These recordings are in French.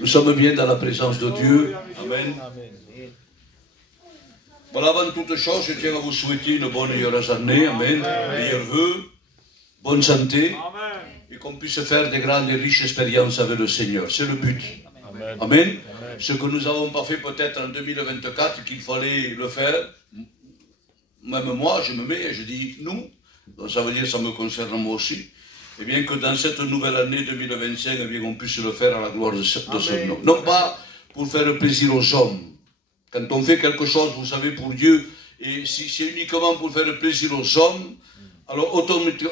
Nous sommes bien dans la présence de Dieu. Amen. Voilà, avant toute chose, je tiens à vous souhaiter une bonne et heureuse année. Amen. Meilleurs vœux, bonne santé, et qu'on puisse faire des grandes et riches expériences avec le Seigneur. C'est le but. Amen. Amen. Ce que nous n'avons pas fait peut-être en 2024, qu'il fallait le faire. Même moi, je me mets et je dis nous. Donc ça veut dire que ça me concerne moi aussi. Et bien que dans cette nouvelle année 2025, eh bien on puisse le faire à la gloire de son nom. Non pas pour faire plaisir aux hommes. Quand on fait quelque chose, vous savez, pour Dieu, et si c'est uniquement pour faire plaisir aux hommes, alors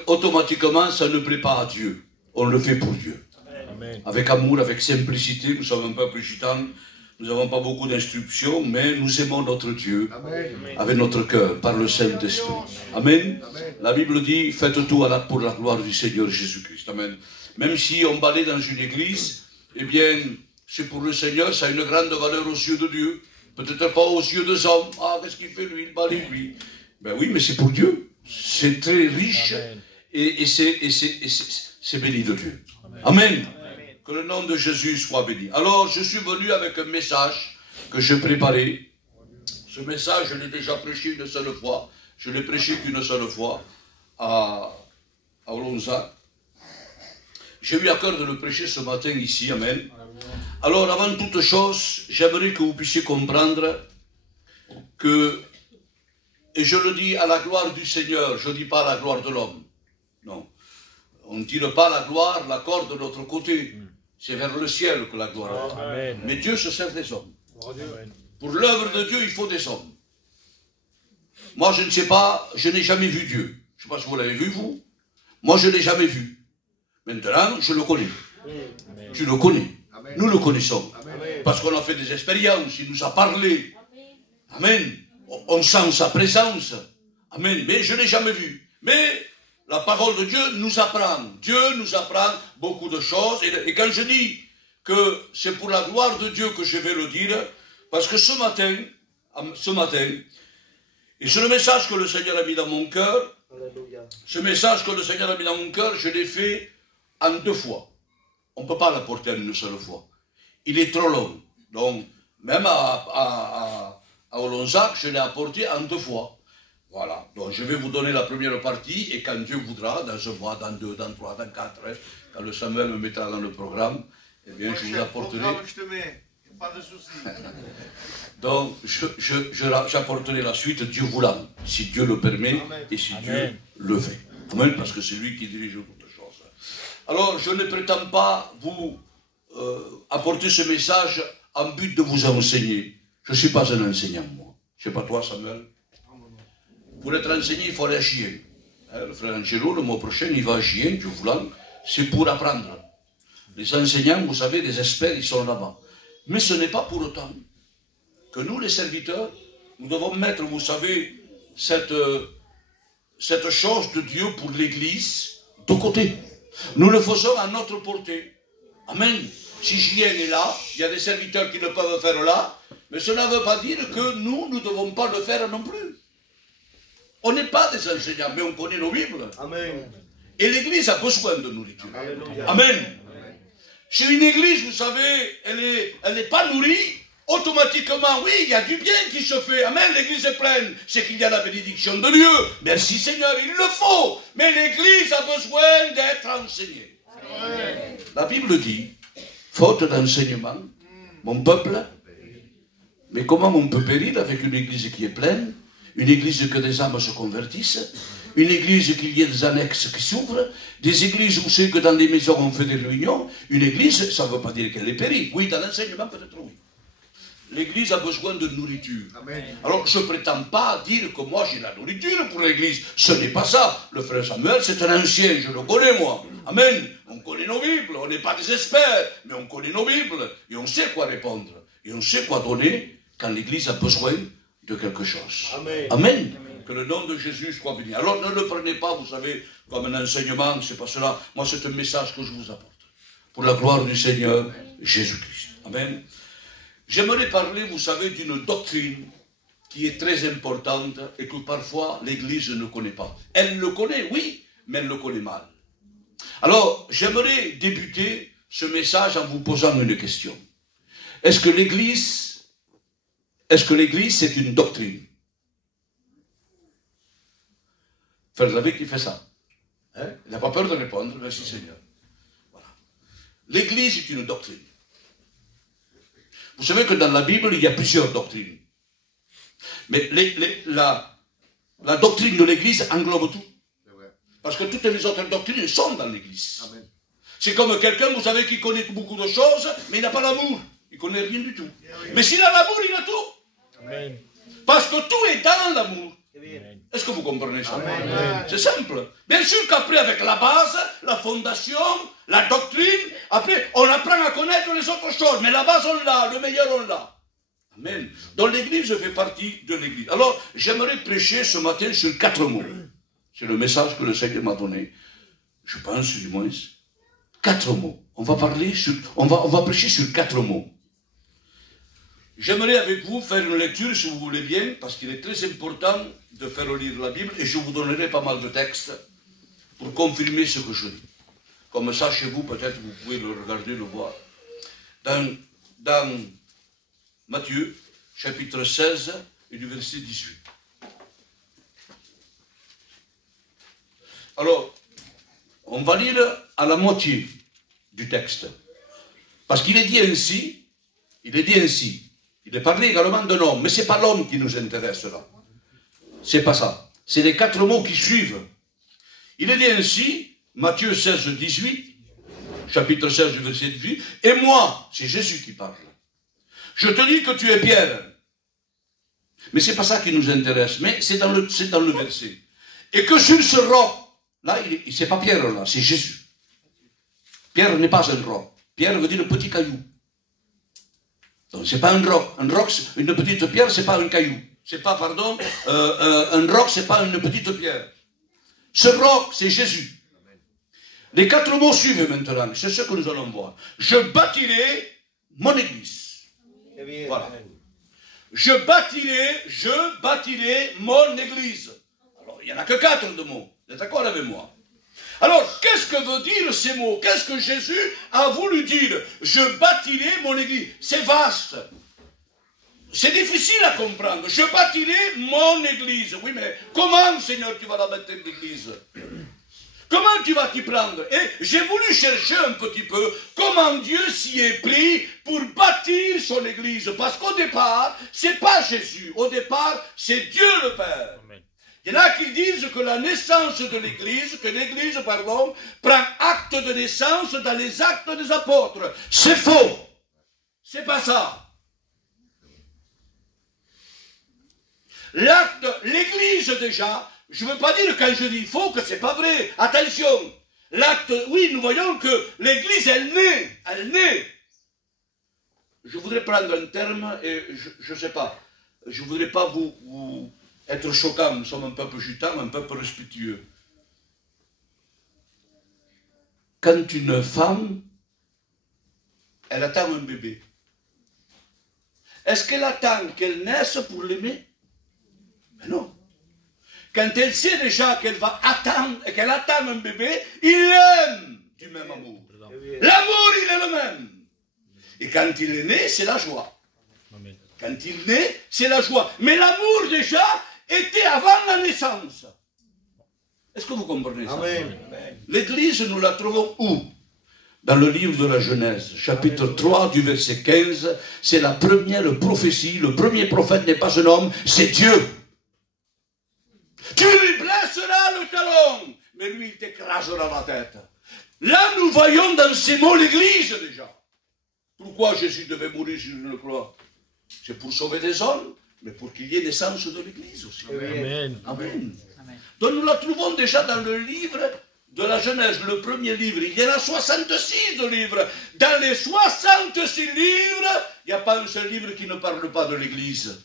automatiquement, ça ne plaît pas à Dieu. On le fait pour Dieu. Amen. Avec amour, avec simplicité, nous sommes un peuple gitan, nous n'avons pas beaucoup d'instructions, mais nous aimons notre Dieu. Amen. Avec notre cœur, par le Saint-Esprit. Amen. Amen. La Bible dit, faites tout pour la gloire du Seigneur Jésus-Christ. Amen. Même si on balaye dans une église, eh bien, c'est pour le Seigneur, ça a une grande valeur aux yeux de Dieu. Peut-être pas aux yeux des hommes. Ah, qu'est-ce qu'il fait lui? Il balaye lui. Ben oui, mais c'est pour Dieu. C'est très riche. Amen. Et c'est béni de Dieu. Amen. Amen. Que le nom de Jésus soit béni. Alors, je suis venu avec un message que j'ai préparé. Ce message, je l'ai déjà prêché une seule fois. Je l'ai prêché qu'une seule fois à Olonza. J'ai eu à cœur de le prêcher ce matin ici. Amen. Alors, avant toute chose, j'aimerais que vous puissiez comprendre que, et je le dis à la gloire du Seigneur, je ne dis pas à la gloire de l'homme. Non. On ne tire pas la gloire, la corde de notre côté. C'est vers le ciel que la gloire est. Mais Dieu se sert des hommes. Amen. Pour l'œuvre de Dieu, il faut des hommes. Moi, je ne sais pas, je n'ai jamais vu Dieu. Je ne sais pas si vous l'avez vu, vous. Moi, je ne l'ai jamais vu. Maintenant, je le connais. Amen. Tu le connais. Amen. Nous le connaissons. Amen. Parce qu'on a fait des expériences, il nous a parlé. Amen. On sent sa présence. Amen. Mais je ne l'ai jamais vu. Mais la parole de Dieu nous apprend. Dieu nous apprend beaucoup de choses. Et quand je dis que c'est pour la gloire de Dieu que je vais le dire, parce que ce matin, et c'est le message que le Seigneur a mis dans mon cœur, ce message que le Seigneur a mis dans mon cœur, je l'ai fait en 2 fois. On ne peut pas l'apporter en une seule fois. Il est trop long. Donc, même à Olonzac, je l'ai apporté en 2 fois. Voilà. Donc, je vais vous donner la première partie, et quand Dieu voudra, dans 1 mois, dans 2, dans 3, dans 4, quand le Samuel me mettra dans le programme, eh bien, je vous apporterai... Je te mets. Pas de souci. Donc, j'apporterai la suite, Dieu voulant, si Dieu le permet. Amen. Et si Amen. Dieu le fait. Amen, parce que c'est lui qui dirige toutes choses. Alors, je ne prétends pas vous apporter ce message en but de vous enseigner. Je ne suis pas un enseignant, moi. Je ne sais pas toi, Samuel. Pour être enseigné, il faut aller à Chien. Le frère Angelo, le mois prochain, il va à Chien, Dieu voulant. C'est pour apprendre. Les enseignants, vous savez, les experts, ils sont là-bas. Mais ce n'est pas pour autant que nous, les serviteurs, nous devons mettre, vous savez, cette chose de Dieu pour l'Église de côté. Nous le faisons à notre portée. Amen. Si Julien est là, il y a des serviteurs qui ne peuvent faire là, mais cela ne veut pas dire que nous ne devons pas le faire non plus. On n'est pas des enseignants, mais on connaît nos Bibles. Amen. Et l'Église a besoin de nourriture. Amen. Amen. Chez une église, vous savez, elle n'est pas nourrie, automatiquement, oui, il y a du bien qui se fait. Amen, l'église est pleine. C'est qu'il y a la bénédiction de Dieu. Merci Seigneur, il le faut. Mais l'église a besoin d'être enseignée. Amen. La Bible dit, faute d'enseignement, mon peuple, mais comment on peut périr avec une église qui est pleine, une église que des âmes se convertissent, une église qu'il y ait des annexes qui s'ouvrent, des églises où c'est que dans les maisons on fait des réunions. Une église, ça ne veut pas dire qu'elle est périe. Oui, dans l'enseignement peut-être oui. L'église a besoin de nourriture. Amen. Alors je ne prétends pas dire que moi j'ai la nourriture pour l'église. Ce n'est pas ça. Le frère Samuel, c'est un ancien, je le connais moi. Amen. On connaît nos Bibles, on n'est pas des experts, mais on connaît nos Bibles. Et on sait quoi répondre. Et on sait quoi donner quand l'église a besoin de quelque chose. Amen. Amen. Que le nom de Jésus soit béni. Alors ne le prenez pas, vous savez, comme un enseignement, c'est pas cela. Moi, c'est un message que je vous apporte. Pour la gloire du Seigneur Jésus-Christ. Amen. J'aimerais parler, vous savez, d'une doctrine qui est très importante et que parfois l'Église ne connaît pas. Elle le connaît, oui, mais elle le connaît mal. Alors, j'aimerais débuter ce message en vous posant une question. est-ce que l'Église, c'est une doctrine? Frère David qui fait ça. Hein? Il n'a pas peur de répondre, merci Seigneur. Voilà. L'Église est une doctrine. Vous savez que dans la Bible, il y a plusieurs doctrines. Mais la doctrine de l'Église englobe tout. Parce que toutes les autres doctrines sont dans l'Église. C'est comme quelqu'un, vous savez, qui connaît beaucoup de choses, mais il n'a pas l'amour. Il ne connaît rien du tout. Mais s'il a l'amour, il a tout. Amen. Parce que tout est dans l'amour. Est-ce que vous comprenez ça? C'est simple. Bien sûr qu'après, avec la base, la fondation, la doctrine, après, on apprend à connaître les autres choses. Mais la base, on l'a. Le meilleur, on l'a. Amen. Dans l'Église, je fais partie de l'Église. Alors, j'aimerais prêcher ce matin sur 4 mots. C'est le message que le Seigneur m'a donné. Je pense, du moins, 4 mots. On va prêcher sur 4 mots. J'aimerais avec vous faire une lecture, si vous voulez bien, parce qu'il est très important de faire lire la Bible, et je vous donnerai pas mal de textes pour confirmer ce que je dis. Comme ça, chez vous, peut-être, vous pouvez le regarder, le voir. Dans Matthieu, chapitre 16, et du verset 18. Alors, on va lire à la moitié du texte. Parce qu'il est dit ainsi, il est parlé également d'un homme, mais ce n'est pas l'homme qui nous intéresse là. C'est pas ça. C'est les 4 mots qui suivent. Il est dit ainsi, Matthieu 16, 18, chapitre 16 du verset 18, et moi, c'est Jésus qui parle. Je te dis que tu es Pierre. Mais ce n'est pas ça qui nous intéresse, mais c'est dans le verset. Et que sur ce roc, là, ce n'est pas Pierre là, c'est Jésus. Pierre n'est pas un roc. Pierre veut dire petit caillou. Donc, ce n'est pas un roc. Un roc, une petite pierre, ce n'est pas un caillou. C'est pas, pardon, un roc, ce n'est pas une petite pierre. Ce roc, c'est Jésus. Les 4 mots suivent maintenant. C'est ce que nous allons voir. Je bâtirai mon église. Voilà. Je bâtirai mon église. Alors, il n'y en a que 4 de mots. Vous êtes d'accord avec moi? Alors, qu'est-ce que veut dire ces mots? Qu'est-ce que Jésus a voulu dire? Je bâtirai mon église. C'est vaste. C'est difficile à comprendre. Je bâtirai mon église. Oui, mais comment, Seigneur, tu vas la bâtir l'église? Comment tu vas t'y prendre? Et j'ai voulu chercher un petit peu comment Dieu s'y est pris pour bâtir son église. Parce qu'au départ, c'est pas Jésus. Au départ, c'est Dieu le Père. Amen. Il y en a qui disent que la naissance de l'Église, prend acte de naissance dans les actes des apôtres. C'est faux. C'est pas ça. L'Église déjà, je ne veux pas dire quand je dis faux que c'est pas vrai. Attention. L'acte, oui, nous voyons que l'Église, elle naît. Je voudrais prendre un terme et je ne sais pas. Je ne voudrais pas vous être choquant, nous sommes un peuple jutan, un peuple respectueux. Quand une femme, elle attend un bébé, est-ce qu'elle attend qu'elle naisse pour l'aimer? Mais non. Quand elle sait déjà qu'elle va attendre, et qu'elle attend un bébé, il l'aime du même amour. L'amour, il est le même. Et quand il est né, c'est la joie. Quand il naît, c'est la joie. Mais l'amour déjà était avant la naissance. Est-ce que vous comprenez ça? L'Église, nous la trouvons où? Dans le livre de la Genèse, chapitre 3 du verset 15, c'est la première prophétie. Le premier prophète n'est pas un homme, c'est Dieu. Tu lui blesseras le talon, mais lui il t'écrasera la tête. Là nous voyons dans ces mots l'Église déjà. Pourquoi Jésus devait mourir sur une croix? C'est pour sauver des hommes, mais pour qu'il y ait naissance de l'Église aussi. Amen. Amen. Amen. Donc nous la trouvons déjà dans le livre de la Genèse, le premier livre. Il y en a 66 de livres. Dans les 66 livres, il n'y a pas un seul livre qui ne parle pas de l'Église.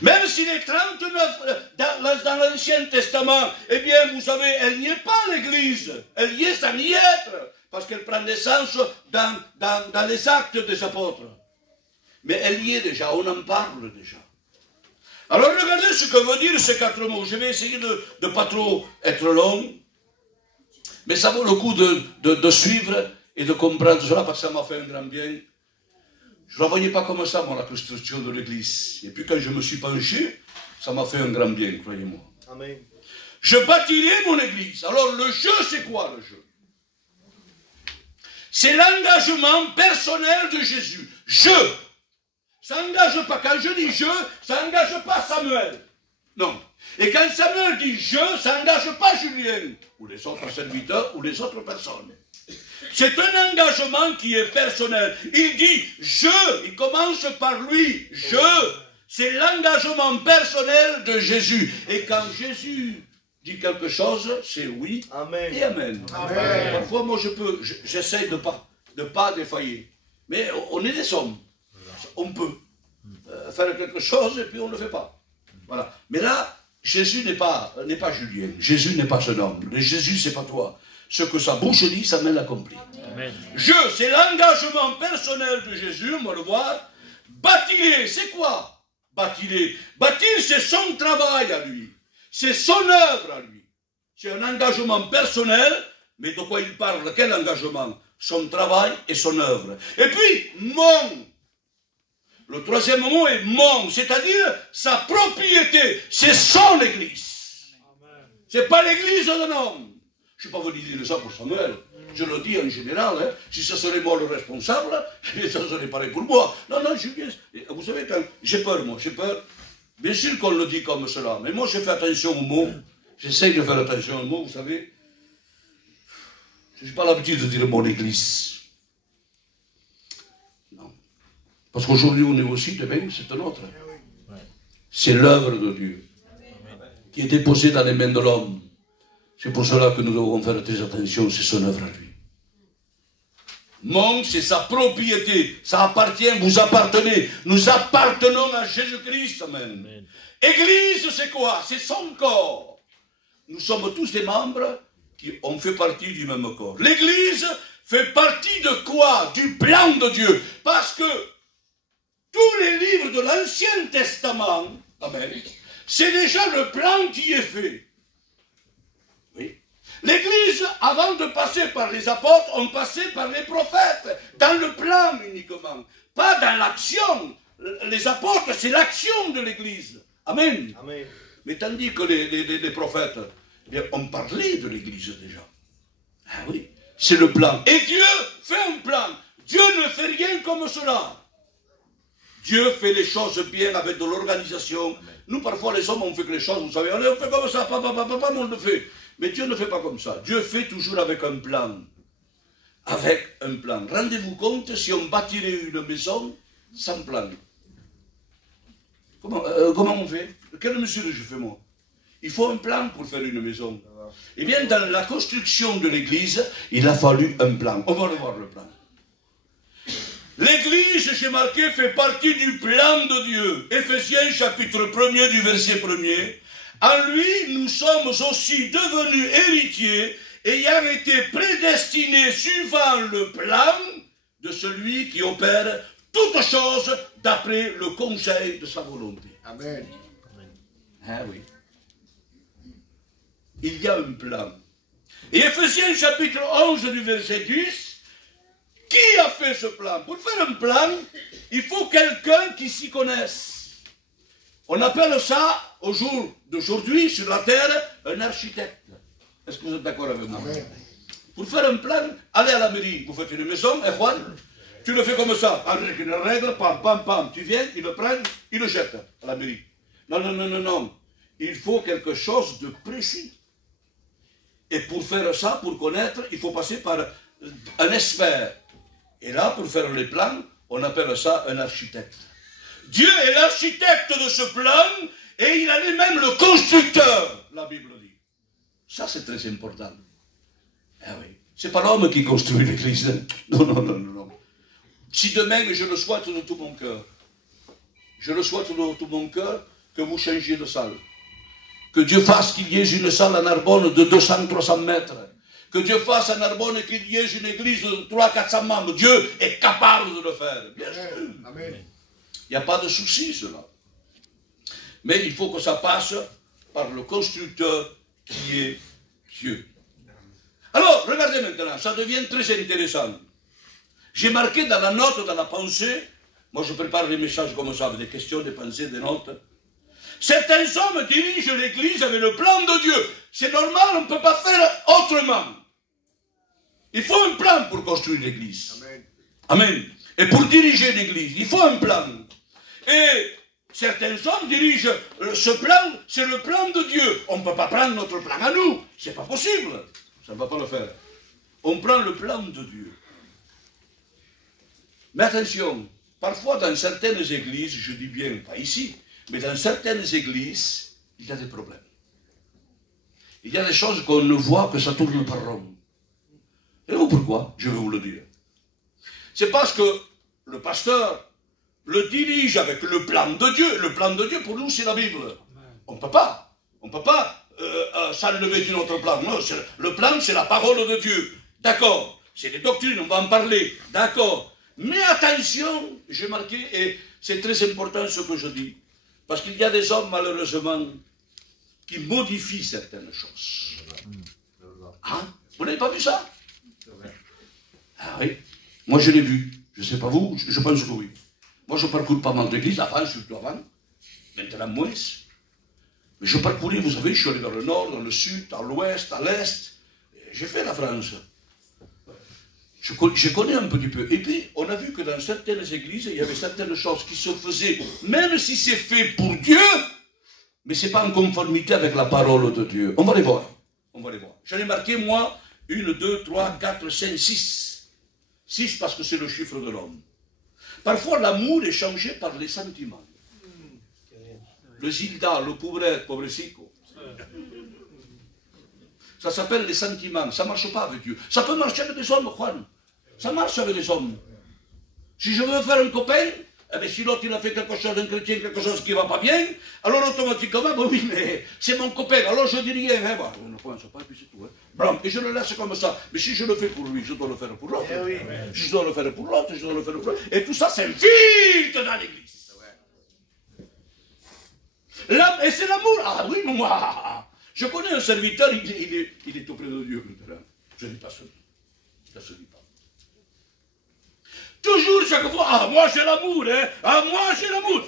Même si les 39 dans l'Ancien Testament, eh bien, vous savez, elle n'y est pas l'Église. Elle y est sans y être, parce qu'elle prend naissance dans les actes des apôtres. Mais elle y est déjà, on en parle déjà. Alors regardez ce que veut dire ces 4 mots. Je vais essayer de ne pas trop être long, mais ça vaut le coup de suivre et de comprendre cela, parce que ça m'a fait un grand bien. Je ne la voyais pas comme ça, moi, la construction de l'église. Et puis quand je me suis penché, ça m'a fait un grand bien, croyez-moi. Amen. Je bâtirai mon église. Alors le jeu, c'est quoi le jeu? C'est l'engagement personnel de Jésus. Je. Ça n'engage pas. Quand je dis je, ça n'engage pas Samuel. Non. Et quand Samuel dit je, ça n'engage pas Julien, ou les autres serviteurs, ou les autres personnes. C'est un engagement qui est personnel. Il dit je, il commence par lui, je. C'est l'engagement personnel de Jésus. Et quand Jésus dit quelque chose, c'est oui Amen. et amen. Amen. Parfois, moi, j'essaie de pas défaillir. Mais on est des hommes. On peut faire quelque chose et puis on ne le fait pas. Voilà. Mais là, Jésus n'est pas Julien. Jésus n'est pas un homme. Jésus, c'est pas toi. Ce que sa bouche dit, sa main l'accomplit. Je, c'est l'engagement personnel de Jésus, on va le voir. Bâtir, c'est quoi? Bâtir, c'est son travail à lui. C'est son œuvre à lui. C'est un engagement personnel, mais de quoi il parle? Quel engagement? Son travail et son œuvre. Et puis, mon. Le troisième mot est mon, c'est-à-dire sa propriété. C'est son église. C'est pas l'église d'un homme. Je ne suis pas venu dire ça pour Samuel. Je le dis en général. Hein. Si ça serait moi le responsable, ça serait pareil pour moi. Non, Julien, vous savez, quand j'ai peur, moi, j'ai peur. Bien sûr qu'on le dit comme cela, mais moi, je fais attention aux mots. J'essaye de faire attention aux mots, vous savez. Je n'ai pas l'habitude de dire mon église. Non. Parce qu'aujourd'hui, on est aussi, c'est un autre. C'est l'œuvre de Dieu qui est déposée dans les mains de l'homme. C'est pour cela que nous devons faire très attention, c'est son œuvre à lui. Mon, c'est sa propriété, ça appartient, vous appartenez, nous appartenons à Jésus-Christ, amen. Église, c'est quoi? C'est son corps. Nous sommes tous des membres qui ont fait partie du même corps. L'église fait partie de quoi? Du plan de Dieu. Parce que tous les livres de l'Ancien Testament, amen, c'est déjà le plan qui est fait. Oui. L'Église, avant de passer par les apôtres, on passait par les prophètes, dans le plan uniquement, pas dans l'action. Les apôtres, c'est l'action de l'Église. Amen. Amen. Mais tandis que les prophètes, eh bien, on parlait de l'Église déjà. Ah oui, c'est le plan. Et Dieu fait un plan. Dieu ne fait rien comme cela. Dieu fait les choses bien avec de l'organisation. Nous, parfois, les hommes, on fait que les choses, vous savez, on fait comme ça, on le fait. Mais Dieu ne fait pas comme ça. Dieu fait toujours avec un plan. Avec un plan. Rendez-vous compte si on bâtirait une maison sans plan. Comment on fait? Quelle mesure je fais moi? Il faut un plan pour faire une maison. Eh bien, dans la construction de l'église, il a fallu un plan. On va le voir, le plan. L'église, j'ai marqué, fait partie du plan de Dieu. Éphésiens chapitre 1er du verset 1er. En lui, nous sommes aussi devenus héritiers, ayant été prédestinés suivant le plan de celui qui opère toutes choses d'après le conseil de sa volonté. Amen. Ah oui. Il y a un plan. Et Éphésiens chapitre 11 du verset 10, qui a fait ce plan? Pour faire un plan, il faut quelqu'un qui s'y connaisse. On appelle ça, au jour d'aujourd'hui, sur la terre, un architecte. Est-ce que vous êtes d'accord avec moi? Amen. Pour faire un plan, allez à la mairie, vous faites une maison, et Juan, tu le fais comme ça, avec une règle, pam, pam, pam. Tu viens, ils le prennent, ils le jettent à la mairie. Non. Il faut quelque chose de précis. Et pour faire ça, pour connaître, il faut passer par un expert. Et là, pour faire les plans, on appelle ça un architecte. Dieu est l'architecte de ce plan et il en est même le constructeur, la Bible dit. Ça, c'est très important. Ah oui. C'est pas l'homme qui construit l'église. Non. Si demain, je le souhaite de tout mon cœur, je le souhaite de tout mon cœur que vous changiez de salle. Que Dieu fasse qu'il y ait une salle à Narbonne de 200-300 mètres. Que Dieu fasse à Narbonne qu'il y ait une église de 300-400 membres. Dieu est capable de le faire. Bien sûr. Amen. Il n'y a pas de souci, cela. Mais il faut que ça passe par le constructeur qui est Dieu. Alors, regardez maintenant, ça devient très intéressant. J'ai marqué dans la note, dans la pensée, Moi, je prépare les messages comme ça, avec des questions, des pensées, des notes. Certains hommes dirigent l'Église avec le plan de Dieu. C'est normal, on ne peut pas faire autrement. Il faut un plan pour construire l'Église. Amen. Amen. Et pour diriger l'Église, il faut un plan. Et certains hommes dirigent ce plan, c'est le plan de Dieu. On ne peut pas prendre notre plan à nous. C'est pas possible. Ça ne va pas le faire. On prend le plan de Dieu. Mais attention, parfois dans certaines églises, je dis bien, pas ici, mais dans certaines églises, il y a des problèmes. Il y a des choses qu'on ne voit que ça tourne par rond. Et vous pourquoi? Je vais vous le dire. C'est parce que le pasteur le dirige avec le plan de Dieu. Le plan de Dieu, pour nous, c'est la Bible. On ne peut pas s'enlever d'une autre plan. Non, le plan, c'est la parole de Dieu. D'accord. C'est des doctrines, on va en parler. D'accord. Mais attention, j'ai marqué, et c'est très important ce que je dis, parce qu'il y a des hommes, malheureusement, qui modifient certaines choses. Hein? Vous n'avez pas vu ça? Ah oui. Moi, je l'ai vu. Je ne sais pas vous, je pense que oui. Moi, je parcours pas mal d'églises, avant, surtout avant. Maintenant, moins. Mais je parcourais, vous savez, je suis allé dans le nord, dans le sud, dans l'ouest, à l'est. J'ai fait la France. Je connais un petit peu. Et puis, on a vu que dans certaines églises, il y avait certaines choses qui se faisaient, même si c'est fait pour Dieu, mais ce n'est pas en conformité avec la parole de Dieu. On va les voir. On va les voir. J'en ai marqué, moi, 1, 2, 3, 4, 5, 6. 6 parce que c'est le chiffre de l'homme. Parfois, l'amour est changé par les sentiments. Le Zilda, le Couvret, Pobrecito. Ça s'appelle les sentiments. Ça ne marche pas avec Dieu. Ça peut marcher avec des hommes, Juan. Ça marche avec des hommes. Si je veux faire un copain, eh bien, si l'autre il a fait quelque chose, un chrétien, quelque chose qui ne va pas bien, alors automatiquement, bon, oui, mais c'est mon copain, alors je dis rien, hein, bah, on ne pense pas, et puis c'est tout. Hein. Bon, et je le laisse comme ça. Mais si je le fais pour lui, je dois le faire pour l'autre. Oui. Si je dois le faire pour l'autre, je dois le faire pour l'autre. Et tout ça s'infiltre dans l'église. Et c'est l'amour. Ah oui, moi, je connais un serviteur, il est auprès de Dieu maintenant. Je ne dis pas ça. Ça se dit pas. Toujours, chaque fois, ah, moi j'ai l'amour, hein, ah, moi j'ai l'amour.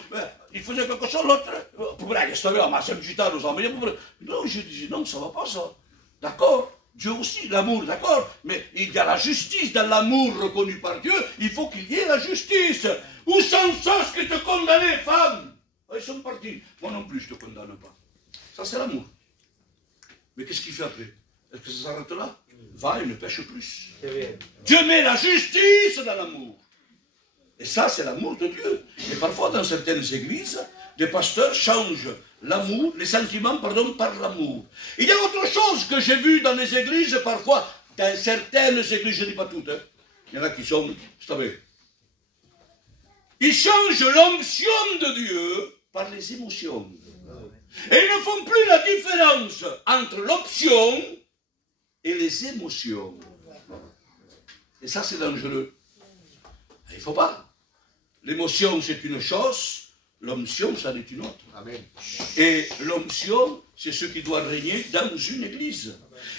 Il faisait quelque chose, l'autre, non, je disais, non, ça ne va pas ça. D'accord? Dieu aussi, l'amour, d'accord? Mais il y a la justice dans l'amour reconnu par Dieu, il faut qu'il y ait la justice. Où sont ceux qui te condamnaient, femme? Ils sont partis. Moi non plus, je ne te condamne pas. Ça, c'est l'amour. Mais qu'est-ce qu'il fait après? Est-ce que ça s'arrête là? Va et ne pêche plus. Dieu met la justice dans l'amour. Et ça, c'est l'amour de Dieu. Et parfois, dans certaines églises, des pasteurs changent l'amour, les sentiments, pardon, par l'amour. Il y a autre chose que j'ai vu dans les églises, parfois, dans certaines églises, je ne dis pas toutes, hein. Il y en a qui sont, vous savez, ils changent l'onction de Dieu par les émotions. Et ils ne font plus la différence entre l'option et les émotions. Et ça, c'est dangereux. Il ne faut pas. L'émotion, c'est une chose, l'onction, ça en est une autre. Amen. Et l'onction, c'est ce qui doit régner dans une église.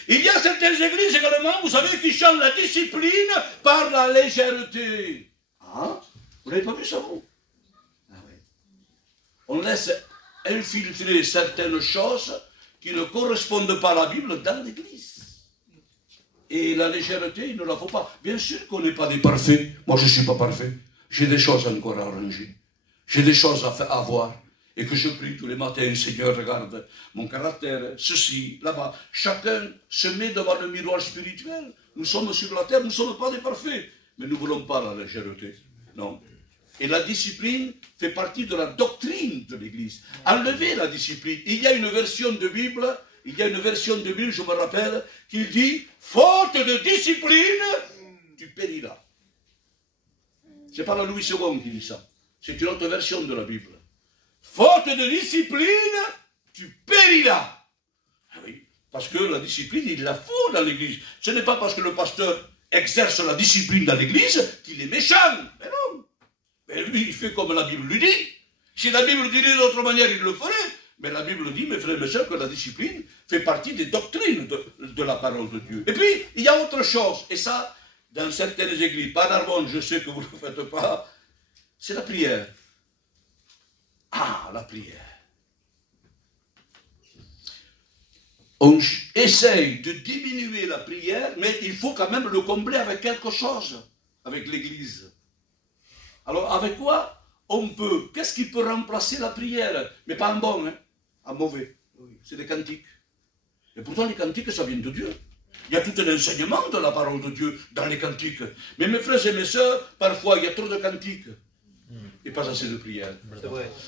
Il y a certaines églises également, vous savez, qui changent la discipline par la légèreté. Hein? Vous n'avez pas vu ça, vous? Ah oui. On laisse infiltrer certaines choses qui ne correspondent pas à la Bible dans l'église. Et la légèreté, il ne la faut pas. Bien sûr qu'on n'est pas des parfaits. Moi, je ne suis pas parfait. J'ai des choses encore à arranger. J'ai des choses à voir. Et que je prie tous les matins, Seigneur, regarde mon caractère, ceci, là-bas. Chacun se met devant le miroir spirituel. Nous sommes sur la terre, nous ne sommes pas des parfaits. Mais nous ne voulons pas la légèreté. Non. Et la discipline fait partie de la doctrine de l'Église. Enlevez la discipline. Il y a une version de Bible, je me rappelle, qui dit « Faute de discipline, tu périras ». Ce n'est pas la Louis II qui dit ça. C'est une autre version de la Bible. Faute de discipline, tu périras. Ah oui, parce que la discipline, il la faut dans l'Église. Ce n'est pas parce que le pasteur exerce la discipline dans l'Église qu'il est méchant. Mais non. Mais lui, il fait comme la Bible lui dit. Si la Bible dit d'autre manière, il le ferait. Mais la Bible dit, mes frères et mes sœurs, que la discipline fait partie des doctrines de la parole de Dieu. Et puis, il y a autre chose. Et ça, dans certaines églises, pas d'Arbonne, je sais que vous ne le faites pas. c'est la prière. Ah, la prière. On essaye de diminuer la prière, mais il faut quand même le combler avec quelque chose, avec l'Église. Alors, avec quoi on peut, qu'est-ce qui peut remplacer la prière? Mais pas en bon, hein, en mauvais. C'est des cantiques. Et pourtant, les cantiques, ça vient de Dieu. Il y a tout un enseignement de la parole de Dieu dans les cantiques. Mais mes frères et mes sœurs, parfois, il y a trop de cantiques et pas assez de prière.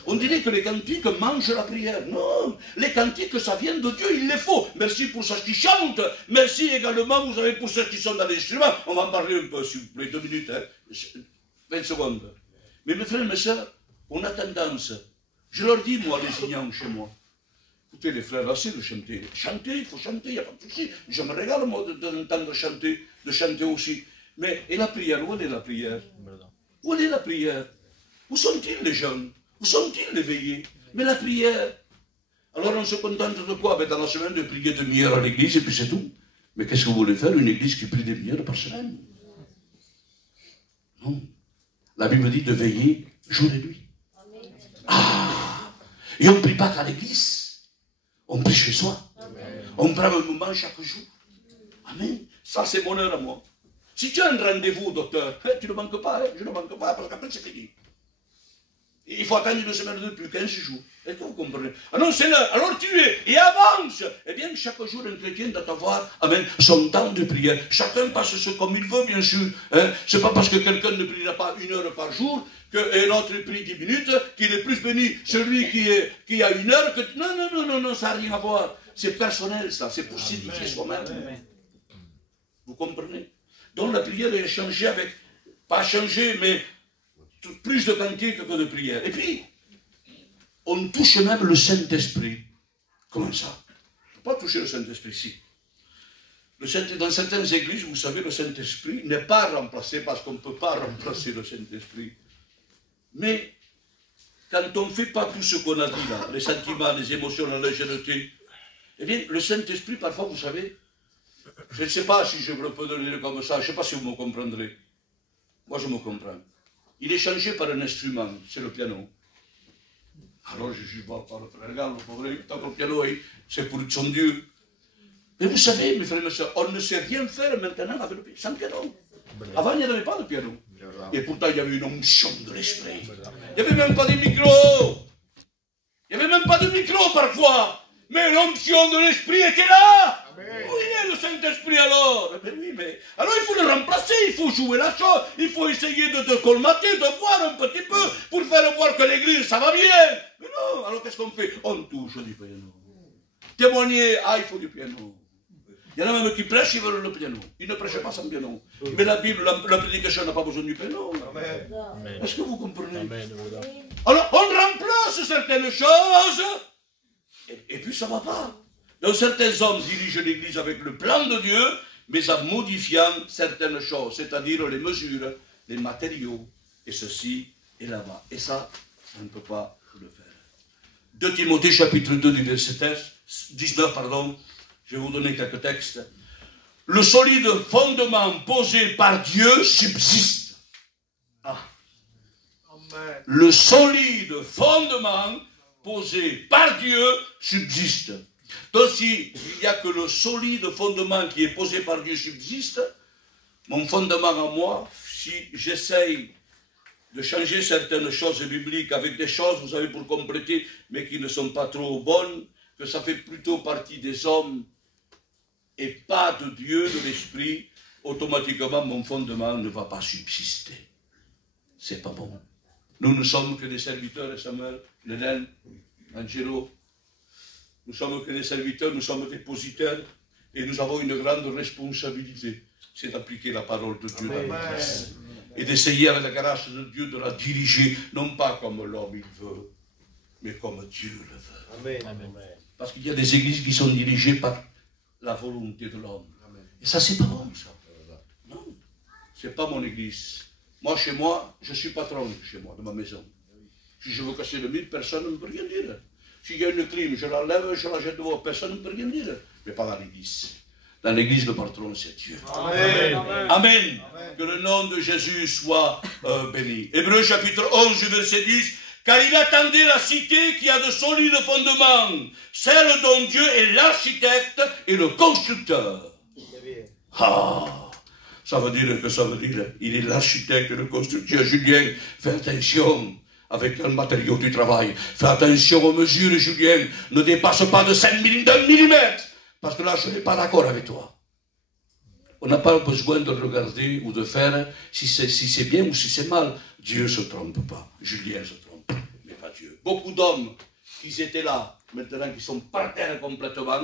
On dirait que les cantiques mangent la prière. Non, les cantiques, ça vient de Dieu, il les faut. Merci pour ceux qui chantent. Merci également, vous savez, pour ceux qui sont dans l'instrument. On va en parler un peu, s'il vous plaît, 2 minutes, hein, 20 secondes. Mais mes frères et mes sœurs, on a tendance, je leur dis, moi, les ignants chez moi, écoutez les frères, assez de chanter. Chanter, il faut chanter, il n'y a pas de souci. Je me régale, moi, d'entendre chanter, de chanter aussi. Mais, et la prière, où est la prière? Où est la prière? Où sont-ils les jeunes? Où sont-ils les veillés? Mais la prière. Alors on se contente de quoi? Ben, dans la semaine de prier 1/2 heure à l'église et puis c'est tout. Mais qu'est-ce que vous voulez faire, une église qui prie 1/2 heure par semaine? Non. La Bible dit de veiller jour et nuit. Ah! Et on ne prie pas qu'à l'église. On prie chez soi. On prend un moment chaque jour. Amen. Ça c'est mon heure à moi. Si tu as un rendez-vous, docteur, tu ne manques pas, je ne manque pas, parce qu'après c'est fini. Il faut attendre 2 semaines de plus, 15 jours. Est-ce que vous comprenez? Ah non, c'est l'heure. Alors tu es, et avance. Eh bien, chaque jour, un chrétien doit avoir, amen, son temps de prière. Chacun passe ce comme il veut, bien sûr. Hein? C'est pas parce que quelqu'un ne priera pas 1 heure par jour, qu'un autre prie 10 minutes, qu'il est plus béni celui qui a 1 heure que... Non, non, non, non, non, ça n'a rien à voir. C'est personnel, ça. C'est pour s'édifier soi-même. Vous comprenez? Donc la prière est changée avec, pas changée, mais plus de cantiques que de prière. Et puis, on touche même le Saint-Esprit. Comment ça? On ne peut pas toucher le Saint-Esprit ici. Dans certaines églises, vous savez, le Saint-Esprit n'est pas remplacé parce qu'on ne peut pas remplacer le Saint-Esprit. Mais, quand on ne fait pas tout ce qu'on a dit là, les sentiments, les émotions, la légèreté, eh bien, le Saint-Esprit, parfois, vous savez, je ne sais pas si je peux le dire comme ça, je ne sais pas si vous me comprendrez. Moi, je me comprends. Il est changé par un instrument, c'est le piano. Alors je dis, bon, par le frère, regarde, tant que le piano, c'est pour son Dieu. Mais vous savez, mes frères et mes soeurs, on ne sait rien faire maintenant avec le piano, sans piano. Avant, il n'y avait pas de piano. Et pourtant, il y avait une onction de l'esprit. Il n'y avait même pas de micro. Il n'y avait même pas de micro parfois. Mais l'onction de l'esprit était là. Où est le Saint-Esprit alors? Mais oui, mais alors il faut le remplacer, il faut jouer la chose, il faut essayer de colmater, de voir un petit peu, pour faire voir que l'église, ça va bien. Mais non, alors qu'est-ce qu'on fait? On touche du piano. Témoigner, ah, il faut du piano. Il y en a même qui prêchent, ils veulent le piano. Ils ne prêchent pas sans piano. Mais la Bible, la prédication n'a pas besoin du piano. Est-ce que vous comprenez? Alors, on remplace certaines choses, et puis ça ne va pas. Donc certains hommes dirigent l'Église avec le plan de Dieu, mais en modifiant certaines choses, c'est-à-dire les mesures, les matériaux, et ceci et là-bas. Et ça, on ne peut pas le faire. 2 Timothée chapitre 2 du verset 19, je vais vous donner quelques textes. Le solide fondement posé par Dieu subsiste. Ah. Le solide fondement posé par Dieu subsiste. Donc s'il n'y a que le solide fondement qui est posé par Dieu subsiste, mon fondement à moi, si j'essaye de changer certaines choses bibliques avec des choses, vous savez, pour compléter, mais qui ne sont pas trop bonnes, que ça fait plutôt partie des hommes et pas de Dieu, de l'esprit, automatiquement mon fondement ne va pas subsister. C'est pas bon. Nous ne sommes que des serviteurs, Samuel, Lénel, Angelo. Nous sommes que des serviteurs, nous sommes dépositaires et nous avons une grande responsabilité. C'est d'appliquer la parole de Dieu dans notre vie. Et d'essayer avec la grâce de Dieu de la diriger, non pas comme l'homme il veut, mais comme Dieu le veut. Amen. Parce qu'il y a des églises qui sont dirigées par la volonté de l'homme. Et ça, c'est pas bon, ça. Non, c'est pas mon église. Moi, chez moi, je suis patron chez moi, de ma maison. Si je veux casser le mur, personne ne peut rien dire. S'il y a une clim, je l'enlève, je la jette dehors, personne ne peut rien dire. Mais pas dans l'église. Dans l'église, le patron, c'est Dieu. Amen. Amen. Amen. Que le nom de Jésus soit béni. Hébreux chapitre 11, verset 10. Car il attendait la cité qui a de solides fondements, celle dont Dieu est l'architecte et le constructeur. Ah, ça veut dire que ça veut dire, il est l'architecte et le constructeur. Julien, fais attention avec le matériau du travail. Fais attention aux mesures, Julien. Ne dépasse pas de 5 millimètres. Parce que là, je n'ai pas d'accord avec toi. On n'a pas besoin de regarder ou de faire si c'est bien ou si c'est mal. Dieu ne se trompe pas. Julien se trompe, mais pas Dieu. Beaucoup d'hommes qui étaient là, maintenant qui sont par terre complètement,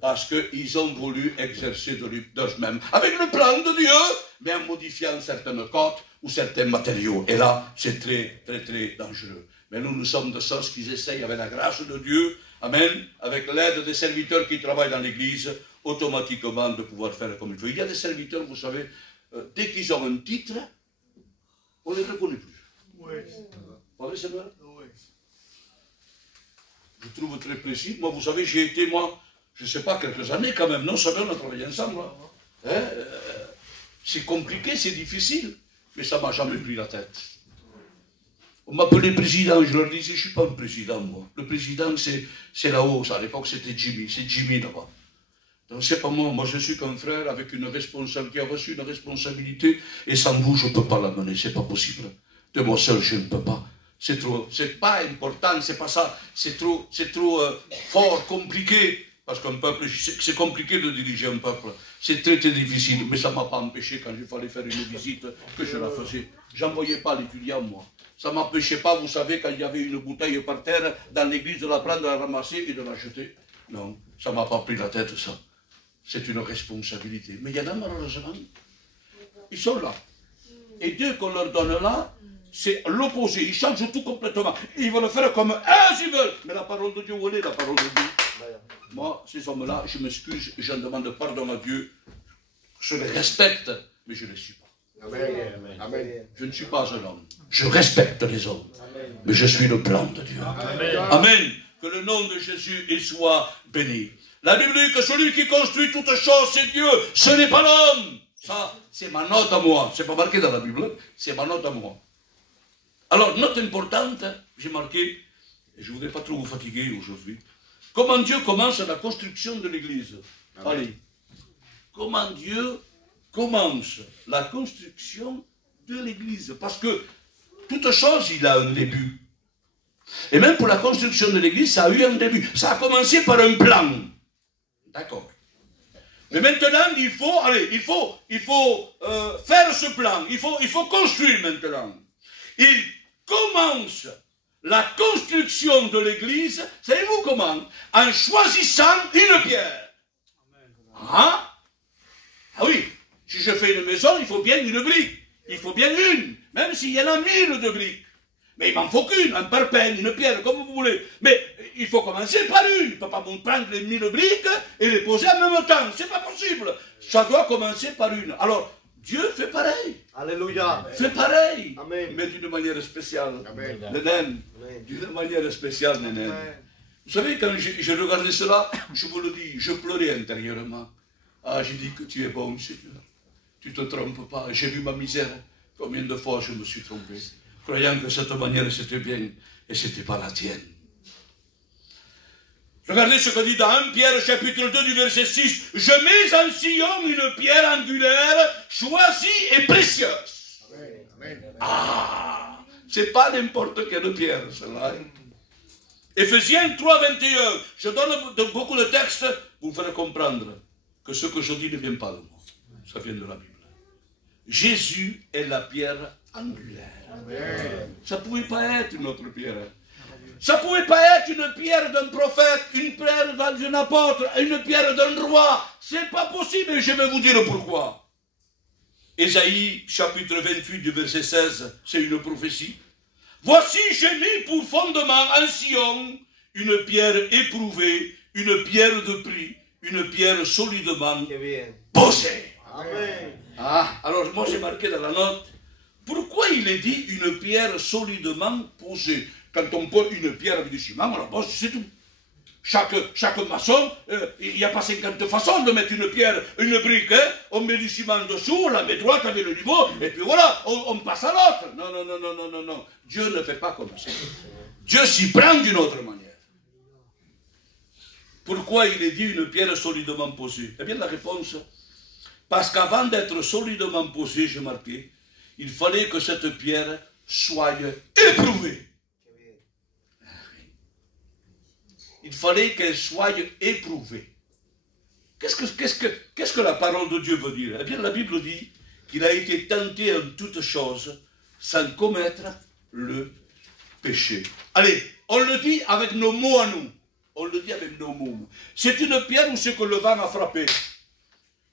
parce qu'ils ont voulu exercer d'eux-mêmes, avec le plan de Dieu, mais en modifiant certaines cotes ou certains matériaux. Et là, c'est très, très, très dangereux. Mais nous sommes de ceux qui essayent, avec la grâce de Dieu, amen, avec l'aide des serviteurs qui travaillent dans l'église, automatiquement de pouvoir faire comme il faut. Il y a des serviteurs, vous savez, dès qu'ils ont un titre, on ne les reconnaît plus. Oui. Pas vrai, c'est vrai? Oui. Je trouve très précis. Moi, vous savez, j'ai été, moi, je ne sais pas, quelques années quand même, non, ça va, on a travaillé ensemble. Hein? C'est compliqué, c'est difficile, mais ça ne m'a jamais pris la tête. On m'appelait président, je leur disais, je ne suis pas un président, moi. Le président, c'est là-haut, à l'époque, c'était Jimmy, c'est Jimmy là-bas. Donc, c'est pas moi, moi je suis qu'un frère avec une responsabilité, qui a reçu une responsabilité, et sans vous, je ne peux pas la mener, c'est pas possible. De moi seul, je ne peux pas. C'est trop, c'est pas important, c'est pas ça, c'est trop fort, compliqué. Parce qu'un peuple, c'est compliqué de diriger un peuple. C'est très, très difficile, mais ça ne m'a pas empêché quand il fallait faire une visite que je la faisais. J'envoyais pas l'étudiant, moi. Ça ne m'empêchait pas, vous savez, quand il y avait une bouteille par terre dans l'église, de la prendre, de la ramasser et de la jeter. Non, ça ne m'a pas pris la tête, ça. C'est une responsabilité. Mais il y en a malheureusement, ils sont là. Et Dieu qu'on leur donne là, c'est l'opposé. Ils changent tout complètement. Ils veulent faire comme ils veulent. Mais la parole de Dieu, où est la parole de Dieu? Moi, ces hommes-là, je m'excuse, je demande pardon à Dieu. Je les respecte, mais je ne les suis pas. Amen. Amen. Je ne suis pas un homme. Je respecte les hommes, mais je suis le plan de Dieu. Amen. Amen. Que le nom de Jésus y soit béni. La Bible dit que celui qui construit toutes choses, c'est Dieu. Ce n'est pas l'homme. Ça, c'est ma note à moi. C'est pas marqué dans la Bible, c'est ma note à moi. Alors, note importante, j'ai marqué, et je ne voudrais pas trop vous fatiguer aujourd'hui, comment Dieu commence la construction de l'Église. Allez. Comment Dieu commence la construction de l'Église. Parce que toute chose, il a un début. Et même pour la construction de l'Église, ça a eu un début. Ça a commencé par un plan. D'accord. Mais maintenant, il faut faire ce plan. Il faut construire maintenant. Il commence la construction de l'église, savez-vous comment? En choisissant une pierre. Ah oui, si je fais une maison, il faut bien une brique. Il faut bien une, même s'il y en a 1000 de briques. Mais il m'en faut qu'une, un parpaing, une pierre, comme vous voulez. Mais il faut commencer par une. Il ne peut pas prendre les 1000 briques et les poser en même temps. C'est pas possible. Ça doit commencer par une. Alors, Dieu fait pareil. Alléluia. Fait pareil. Amen. Mais d'une manière spéciale. Amen. Nénen. D'une manière spéciale, Nénen. Vous savez, quand je regardais cela, je vous le dis, je pleurais intérieurement. Ah, j'ai dit que tu es bon, Seigneur. Tu ne te trompes pas. J'ai vu ma misère. Combien de fois je me suis trompé, croyant que cette manière c'était bien, et ce n'était pas la tienne. Regardez ce que dit dans 1 Pierre chapitre 2 du verset 6. Je mets en Sion une pierre angulaire, choisie et précieuse. Amen. Amen. Ah, c'est pas n'importe quelle pierre, celle-là. Éphésiens 3, 21. Je donne beaucoup de textes pour vous faire comprendre que ce que je dis ne vient pas de moi. Ça vient de la Bible. Jésus est la pierre angulaire. Amen. Ça ne pouvait pas être une autre pierre. Ça ne pouvait pas être une pierre d'un prophète, une pierre d'un apôtre, une pierre d'un roi. C'est pas possible et je vais vous dire pourquoi. Ésaïe chapitre 28 du verset 16, c'est une prophétie. Voici, j'ai mis pour fondement en Sion une pierre éprouvée, une pierre de prix, une pierre solidement posée. Amen. Ah, alors moi j'ai marqué dans la note, pourquoi il est dit une pierre solidement posée? Quand on pose une pierre avec du ciment, on la pose, c'est tout. chaque maçon, il n'y a pas 50 façons de mettre une pierre, une brique, hein? On met du ciment dessous, on la met droite avec le niveau, et puis voilà, on passe à l'autre. Non, non, non, non, non, non, non. Dieu ne fait pas comme ça. Dieu s'y prend d'une autre manière. Pourquoi il est dit une pierre solidement posée? Eh bien, la réponse, parce qu'avant d'être solidement posée, j'ai marqué, il fallait que cette pierre soit éprouvée. Il fallait qu'elle soit éprouvée. Qu'est-ce que la parole de Dieu veut dire? Eh bien, la Bible dit qu'il a été tenté en toutes choses sans commettre le péché. Allez, on le dit avec nos mots à nous. On le dit avec nos mots. C'est une pierre où ce que le vent a frappé,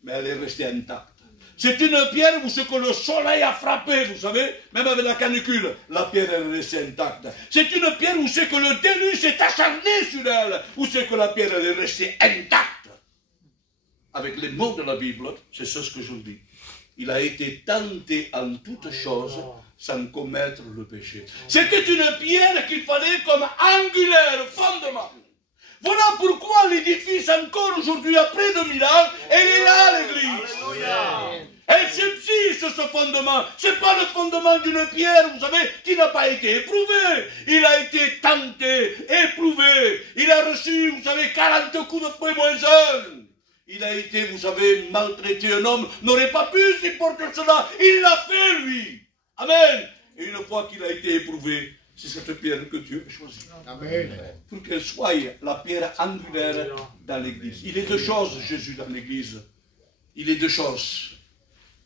mais elle est restée intacte. C'est une pierre où ce que le soleil a frappé, vous savez, même avec la canicule, la pierre est restée intacte. C'est une pierre où ce que le déluge s'est acharné sur elle, où ce que la pierre elle est restée intacte. Avec les mots de la Bible, c'est ce que je vous dis. Il a été tenté en toutes choses sans commettre le péché. C'était une pierre qu'il fallait comme angulaire, fondement. Voilà pourquoi l'édifice, encore aujourd'hui, après 2000 ans, elle est là, l'église. Elle subsiste, ce fondement. Ce n'est pas le fondement d'une pierre, vous savez, qui n'a pas été éprouvé. Il a été tenté, éprouvé. Il a reçu, vous savez, 40 coups de fouet moins un. Il a été, vous savez, maltraité. Un homme n'aurait pas pu supporter cela. Il l'a fait, lui. Amen. Et une fois qu'il a été éprouvé, c'est cette pierre que Dieu a choisie. Amen. Pour qu'elle soit la pierre angulaire dans l'église. Il est deux choses, Jésus, dans l'église. Il est deux choses.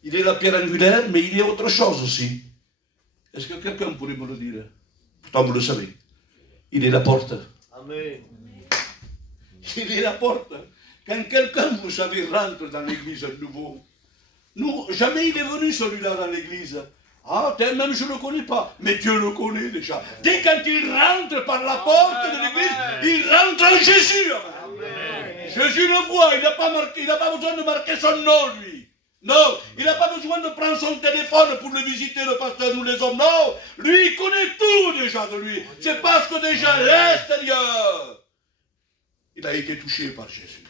Il est la pierre angulaire, mais il est autre chose aussi. Est-ce que quelqu'un pourrait me le dire? Pourtant, vous le savez. Il est la porte. Amen. Il est la porte. Quand quelqu'un, vous savez, rentre dans l'église à nouveau, nous, jamais il est venu celui-là dans l'église. Ah, même je ne le connais pas, mais Dieu le connaît déjà. Dès quand il rentre par la porte de l'église, il rentre en Jésus. Amen. Jésus le voit, il n'a pas besoin de marquer son nom, lui. Non, il n'a pas besoin de prendre son téléphone pour le visiter, le pasteur, nous les hommes. Non, lui, il connaît tout déjà de lui. C'est parce que déjà, à l'extérieur, il a été touché par Jésus.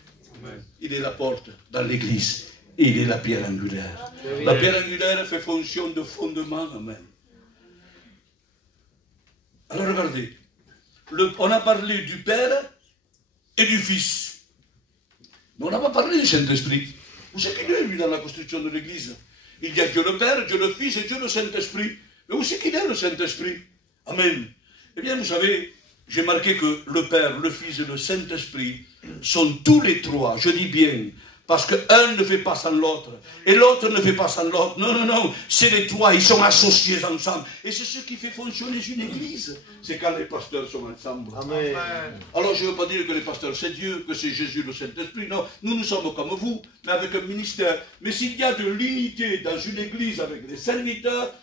Amen. Il est la porte dans l'église. Et il est la pierre angulaire. La pierre angulaire fait fonction de fondement. Amen. Alors regardez. On a parlé du Père et du Fils. Mais on n'a pas parlé du Saint-Esprit. Vous savez qu'il est, lui, dans la construction de l'Église. Il y a Dieu le Père, Dieu le Fils et Dieu le Saint-Esprit. Mais où c'est qu'il est, le Saint-Esprit? Amen. Eh bien, vous savez, j'ai marqué que le Père, le Fils et le Saint-Esprit sont tous les trois, je dis bien, parce qu'un ne fait pas sans l'autre, et l'autre ne fait pas sans l'autre. Non, non, non, c'est les trois, ils sont associés ensemble. Et c'est ce qui fait fonctionner une église. C'est quand les pasteurs sont ensemble. Amen. Alors je ne veux pas dire que les pasteurs c'est Dieu, que c'est Jésus le Saint-Esprit. Non, nous sommes comme vous, mais avec un ministère. Mais s'il y a de l'unité dans une église avec des serviteurs,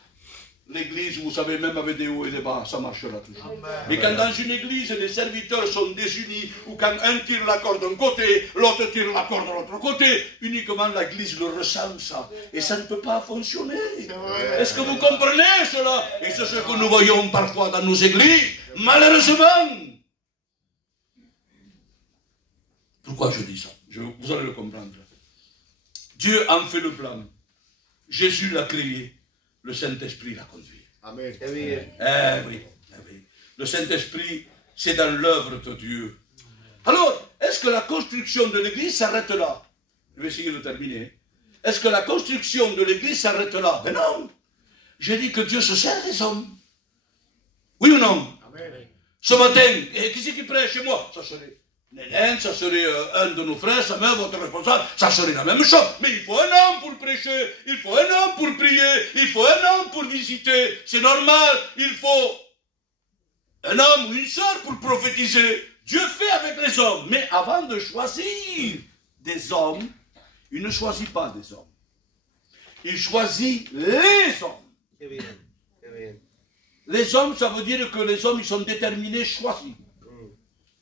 l'église, vous savez, même avec des hauts et des bas, ça marchera toujours. Mais quand dans une église, les serviteurs sont désunis, ou quand un tire la corde d'un côté, l'autre tire la corde de l'autre côté, uniquement l'église le ressent ça. Et ça ne peut pas fonctionner. Est-ce que vous comprenez cela? Et c'est ce que nous voyons parfois dans nos églises, malheureusement. Pourquoi je dis ça? Vous allez le comprendre. Dieu en fait le plan. Jésus l'a créé. Le Saint-Esprit l'a conduit. Amen. Eh oui. Eh oui. Le Saint-Esprit, c'est dans l'œuvre de Dieu. Alors, est-ce que la construction de l'Église s'arrête là? Je vais essayer de terminer. Est-ce que la construction de l'Église s'arrête là? Ben non. J'ai dit que Dieu se sert des hommes. Oui ou non? Amen. Ce matin, qui c'est qui prêche chez moi? Ça serait Nénen, ça serait un de nos frères, sa mère, votre responsable, ça serait la même chose. Mais il faut un homme pour prêcher, il faut un homme pour prier, il faut un homme pour visiter. C'est normal, il faut un homme ou une sœur pour prophétiser. Dieu fait avec les hommes. Mais avant de choisir des hommes, il ne choisit pas des hommes. Il choisit les hommes. Les hommes, ça veut dire que les hommes, ils sont déterminés, choisis.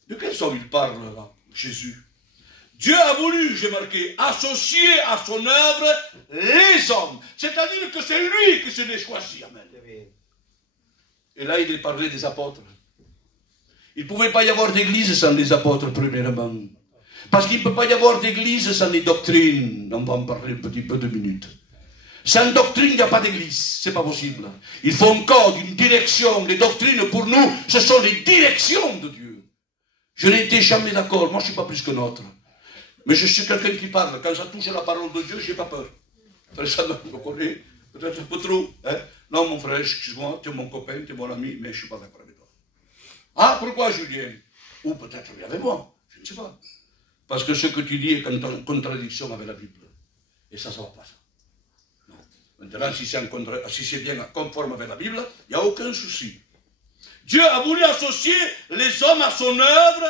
De quels hommes il parle là, Jésus? Dieu a voulu, j'ai marqué, associer à son œuvre les hommes. C'est-à-dire que c'est lui qui se les choisit. Amen. Et là, il est parlé des apôtres. Il ne pouvait pas y avoir d'église sans les apôtres, premièrement. Parce qu'il ne peut pas y avoir d'église sans les doctrines. On va en parler un petit peu 2 minutes. Sans doctrine, il n'y a pas d'église. Ce n'est pas possible. Il faut un code, une direction. Les doctrines, pour nous, ce sont les directions de Dieu. Je n'ai été jamais d'accord. Moi, je ne suis pas plus que l'autre. Mais je suis quelqu'un qui parle. Quand ça touche à la parole de Dieu, je n'ai pas peur. Frère Samuel, vous connaissez peut-être un peu trop. Hein? Non, mon frère, excuse-moi, tu es mon copain, tu es mon ami, mais je ne suis pas d'accord avec toi. Ah, pourquoi, Julien? Ou peut-être avec moi, je ne sais pas. Parce que ce que tu dis est en contradiction avec la Bible. Et ça ne va pas. Non. Maintenant, si c'est bien conforme avec la Bible, il n'y a aucun souci. Dieu a voulu associer les hommes à son œuvre.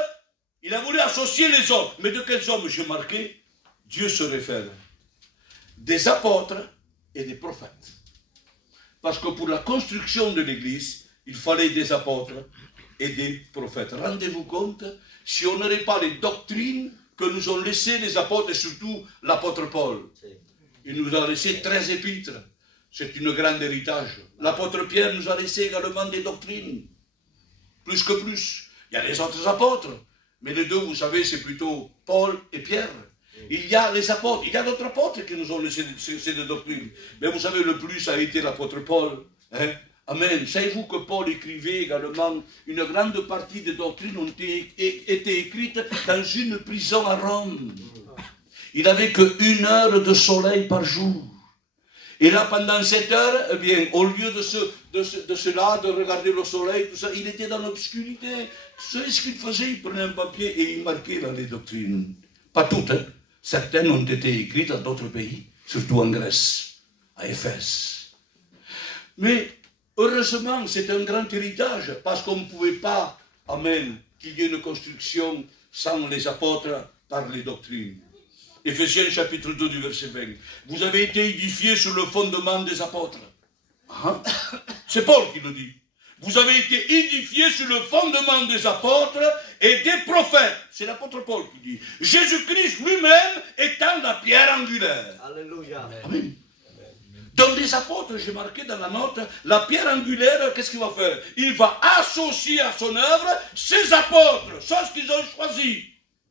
Il a voulu associer les hommes. Mais de quels hommes j'ai marqué? Dieu se réfère des apôtres et des prophètes. Parce que pour la construction de l'Église, il fallait des apôtres et des prophètes. Rendez-vous compte, si on n'aurait pas les doctrines que nous ont laissées les apôtres, et surtout l'apôtre Paul. Il nous a laissé 13 épîtres. C'est un grand héritage. L'apôtre Pierre nous a laissé également des doctrines. Plus que plus. Il y a les autres apôtres. Mais les deux, vous savez, c'est plutôt Paul et Pierre. Il y a les apôtres, il y a d'autres apôtres qui nous ont laissé ces deux doctrines. Mais vous savez, le plus a été l'apôtre Paul. Hein? Amen. Savez-vous que Paul écrivait également, une grande partie des doctrines ont été écrites dans une prison à Rome. Il n'avait qu'1 heure de soleil par jour. Et là, pendant 7 heures, eh bien, au lieu de regarder le soleil, tout ça, il était dans l'obscurité. Vous savez ce qu'il faisait? Il prenait un papier et il marquait là les doctrines. Pas toutes, hein. Certaines ont été écrites dans d'autres pays, surtout en Grèce, à Éphèse. Mais heureusement, c'est un grand héritage, parce qu'on ne pouvait pas, amen, qu'il y ait une construction sans les apôtres par les doctrines. Éphésiens chapitre 2 du verset 20. Vous avez été édifiés sur le fondement des apôtres. Hein? C'est Paul qui le dit. Vous avez été édifiés sur le fondement des apôtres et des prophètes. C'est l'apôtre Paul qui dit. Jésus-Christ lui-même étant la pierre angulaire. Alléluia. Amen. Dans les apôtres, j'ai marqué dans la note, la pierre angulaire, qu'est-ce qu'il va faire? Il va associer à son œuvre ses apôtres, chose qu'ils ont choisi.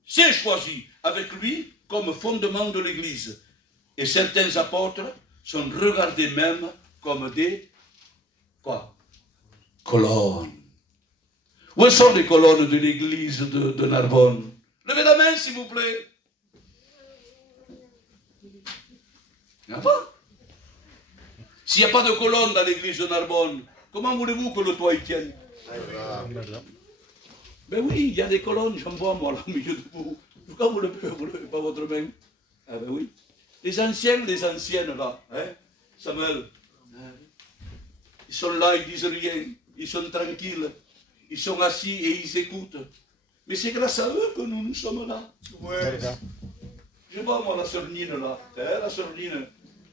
C'est choisi avec lui comme fondement de l'Église. Et certains apôtres sont regardés même comme des quoi? Colonnes. Où sont les colonnes de l'Église de Narbonne? Levez la main, s'il vous plaît. Il n'y en a pas. S'il n'y a pas de colonne dans l'église de Narbonne, comment voulez-vous que le toit y tienne? Ben oui, il y a des colonnes, j'en vois moi là au milieu de vous. Pourquoi vous ne levez pas votre main? Ah ben oui. Les anciennes là, hein? Samuel, ils sont là, ils disent rien, ils sont tranquilles, ils sont assis et ils écoutent. Mais c'est grâce à eux que nous sommes là. Ouais. Je vois moi la sœur Nine là, la sœur Nine.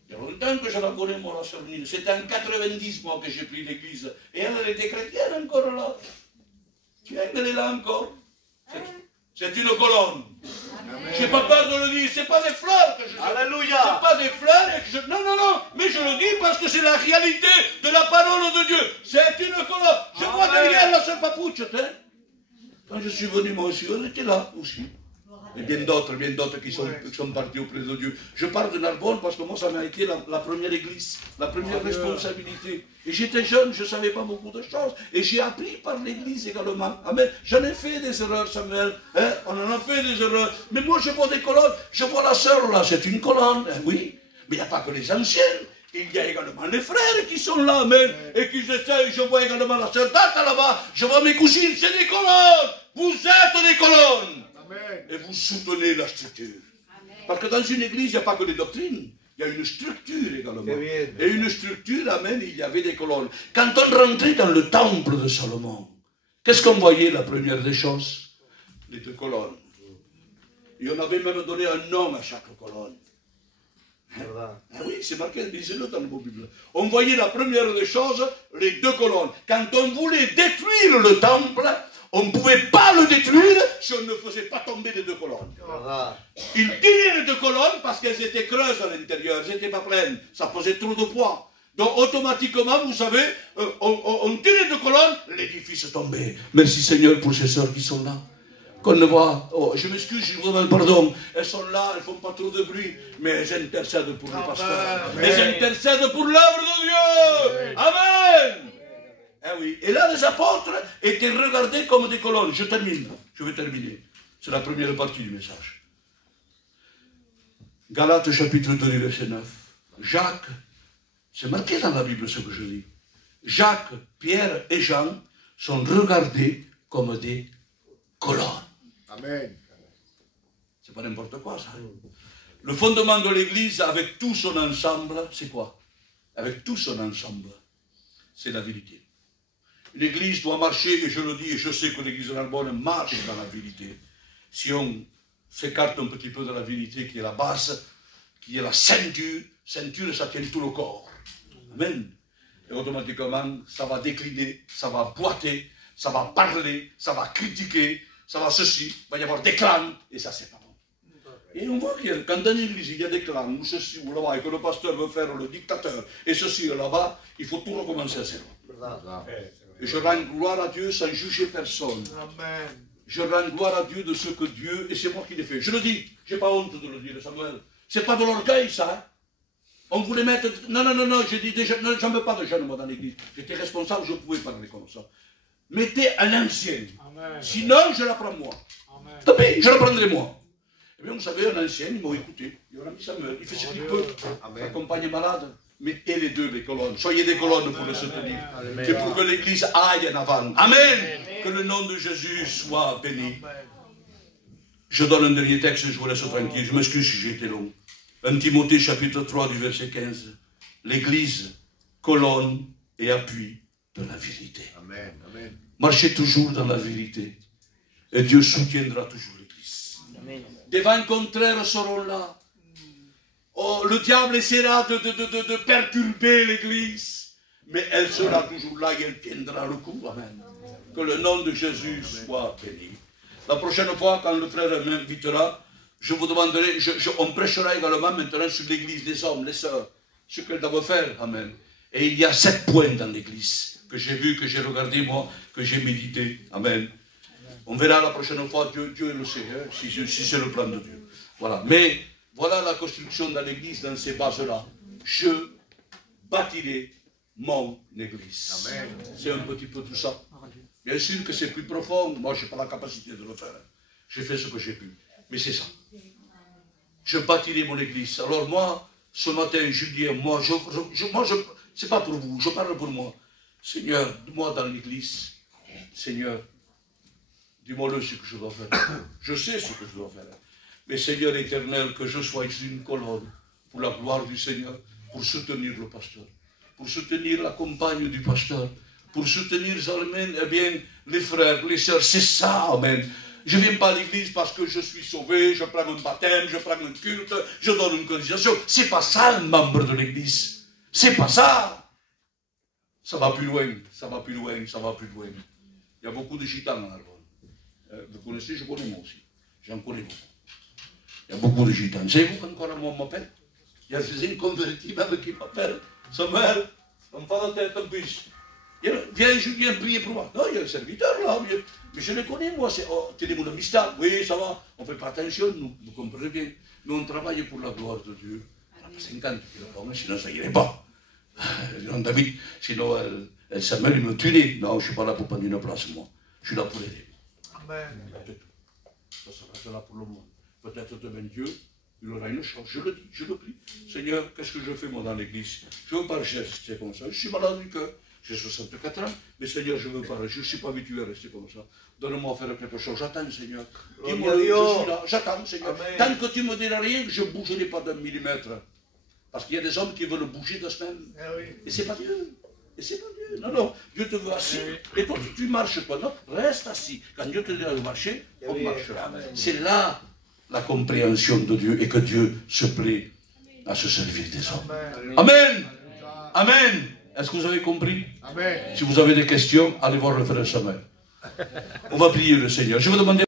Il y a longtemps que je la connais, moi, la sœur Nine. C'était en 90, moi, que j'ai pris l'église. Et elle était chrétienne encore là. Tu vois, elle est là encore. C'est une colonne. Je n'ai pas peur de le dire. Ce n'est pas des fleurs que je jette. Alléluia. Ce n'est pas des fleurs et que je... Non, non, non. Mais je le dis parce que c'est la réalité de la parole de Dieu. C'est une colonne. Je vois derrière la sœur Papouche. Hein? Quand je suis venu, moi aussi, elle était là aussi. Et bien d'autres qui sont partis auprès de Dieu. Je parle de Narbonne parce que moi, ça m'a été la première église, la première responsabilité. Et j'étais jeune, je ne savais pas beaucoup de choses. Et j'ai appris par l'église également. Amen. J'en ai fait des erreurs, Samuel. Hein? On en a fait des erreurs. Mais moi, je vois des colonnes. Je vois la sœur là, c'est une colonne. Hein, oui. Mais il n'y a pas que les anciennes. Il y a également les frères qui sont là, amen. Et qui essayent. Je vois également la sœur Tata là-bas. Je vois mes cousines, c'est des colonnes. Vous êtes des colonnes. Et vous soutenez la structure. Amen. Parce que dans une église, il n'y a pas que des doctrines. Il y a une structure également. Et une structure, amen, il y avait des colonnes. Quand on rentrait dans le temple de Salomon, qu'est-ce qu'on voyait la première des choses? Les 2 colonnes. Et on avait même donné un nom à chaque colonne. Ah oui, c'est marqué, lisez-le dans le Bible. On voyait la première des choses, les 2 colonnes. Quand on voulait détruire le temple, on ne pouvait pas le détruire si on ne faisait pas tomber les 2 colonnes. Ils tiraient les 2 colonnes parce qu'elles étaient creuses à l'intérieur, elles n'étaient pas pleines. Ça posait trop de poids. Donc automatiquement, vous savez, on tirait de colonne, l'édifice est tombé. Merci Seigneur pour ces sœurs qui sont là. Qu'on le voit, oh, je m'excuse, je vous demande pardon. Elles sont là, elles ne font pas trop de bruit, mais elles intercèdent pour le pasteur. Elles intercèdent pour l'œuvre de Dieu. Amen. Eh oui. Et là, les apôtres étaient regardés comme des colonnes. Je termine, je vais terminer. C'est la première partie du message. Galates chapitre 2, verset 9. Jacques, c'est marqué dans la Bible ce que je dis. Jacques, Pierre et Jean sont regardés comme des colonnes. Amen. C'est pas n'importe quoi ça. Le fondement de l'église avec tout son ensemble, c'est quoi? Avec tout son ensemble, c'est la vérité. L'église doit marcher, et je le dis, et je sais que l'église de Narbonne marche dans la vérité. Si on s'écarte un petit peu de la vérité qui est la base, qui est la ceinture, ceinture ça tient tout le corps. Amen. Et automatiquement, ça va décliner, ça va boiter, ça va parler, ça va critiquer, ça va ceci, il va y avoir des clans, et ça c'est pas bon. Et on voit que quand dans l'église il y a des clans, ou ceci, ou là-bas, et que le pasteur veut faire le dictateur, et ceci, là-bas, il faut tout recommencer à zéro. Et je rends gloire à Dieu sans juger personne. Je rends gloire à Dieu de ce que Dieu, et c'est moi qui l'ai fait. Je le dis, je n'ai pas honte de le dire, Samuel. C'est pas de l'orgueil, ça. Hein? On voulait mettre... Non, non, non, non, je dis déjà, non, j'en veux pas de jeunes, moi, dans l'église. J'étais responsable, je pouvais parler comme ça. Mettez un ancien. Amen. Sinon, je la prends moi. Tant pis, je la prendrai moi. Eh bien, vous savez, un ancien, il m'a écouté. Il m'a dit Samuel, il fait ce qu'il peut. Sa compagne est malade. Mettez les deux, les colonnes. Soyez des colonnes pour le soutenir. C'est pour que l'église aille en avant. Amen. Que le nom de Jésus soit béni. Je donne un dernier texte et je vous laisse tranquille. Je m'excuse si j'ai été long. 1 Timothée chapitre 3 du verset 15. L'église, colonne et appui de la vérité. Amen. Amen. Marchez toujours dans la vérité. Et Dieu soutiendra toujours l'église. Des vents contraires seront là. Oh, le diable essaiera de perturber l'église. Mais elle sera toujours là et elle tiendra le coup. Amen. Que le nom de Jésus soit béni. La prochaine fois, quand le frère m'invitera, je vous demanderai, on prêchera également maintenant sur l'église, les hommes, les sœurs, ce qu'elles doivent faire. Amen. Et il y a 7 points dans l'église que j'ai vu, que j'ai regardé moi, que j'ai médité. Amen. On verra la prochaine fois, Dieu le sait, hein, si c'est le plan de Dieu. Voilà. Mais voilà la construction dans l'église, dans ces bases-là. Je bâtirai mon église. C'est un petit peu tout ça. Bien sûr que c'est plus profond. Moi, je n'ai pas la capacité de le faire. J'ai fait ce que j'ai pu. Mais c'est ça. Je bâtirai mon église. Alors moi, ce matin, je dis, moi, c'est pas pour vous, je parle pour moi. Seigneur, dis-moi dans l'église, Seigneur, dis-moi ce que je dois faire. Je sais ce que je dois faire. Mais Seigneur éternel, que je sois une colonne pour la gloire du Seigneur, pour soutenir le pasteur, pour soutenir la compagne du pasteur, pour soutenir, amen, eh bien, les frères, les sœurs, c'est ça, amen. Je ne viens pas à l'église parce que je suis sauvé, je prends un baptême, je prends un culte, je donne une cotisation. C'est pas ça un membre de l'église. C'est pas ça. Ça va plus loin, ça va plus loin, ça va plus loin. Il y a beaucoup de gitans en Narbonne. Vous connaissez, je connais moi aussi. J'en connais beaucoup. Il y a beaucoup de gitans. Savez-vous qu'encore moi on m'appelle? Il y a des inconvertis même qui m'appellent. Samuel, on me fait la tête un peu. Viens, Julien, prier pour moi. Non, il y a un serviteur là. Mais je le connais, moi. C'est mon amistad. Oui, ça va. On ne fait pas attention, vous comprenez bien. Mais on travaille pour la gloire de Dieu. On n'a pas 50 kilomètres, sinon ça n'irait pas. David, sinon, Samuel, il me tuerait. Non, je ne suis pas là pour prendre une place, moi. Je suis là pour aider. Amen. Ça sera là pour le monde. Peut-être demain Dieu, il aura une chance. Je le dis, je le prie. Seigneur, qu'est-ce que je fais moi dans l'église? Je ne veux pas rester comme ça. Je suis malade du cœur. J'ai 64 ans, mais Seigneur, je ne veux pas, je ne suis pas habitué à rester comme ça. Donne-moi à faire quelque chose. J'attends, Seigneur. Dis-moi, je suis là. J'attends, Seigneur. Amen. Tant que tu ne me diras rien, je ne bougerai pas d'un millimètre. Parce qu'il y a des hommes qui veulent bouger de semaine. Et ce n'est pas Dieu. Et c'est pas Dieu. Non, non. Dieu te veut assis. Et toi, tu marches pas. Non, reste assis. Quand Dieu te dira de marcher, on marchera. C'est là la compréhension de Dieu et que Dieu se plaît à se servir des hommes. Amen. Amen. Est-ce que vous avez compris? Amen. Si vous avez des questions, allez voir le frère Samuel. On va prier le Seigneur. Je vais demander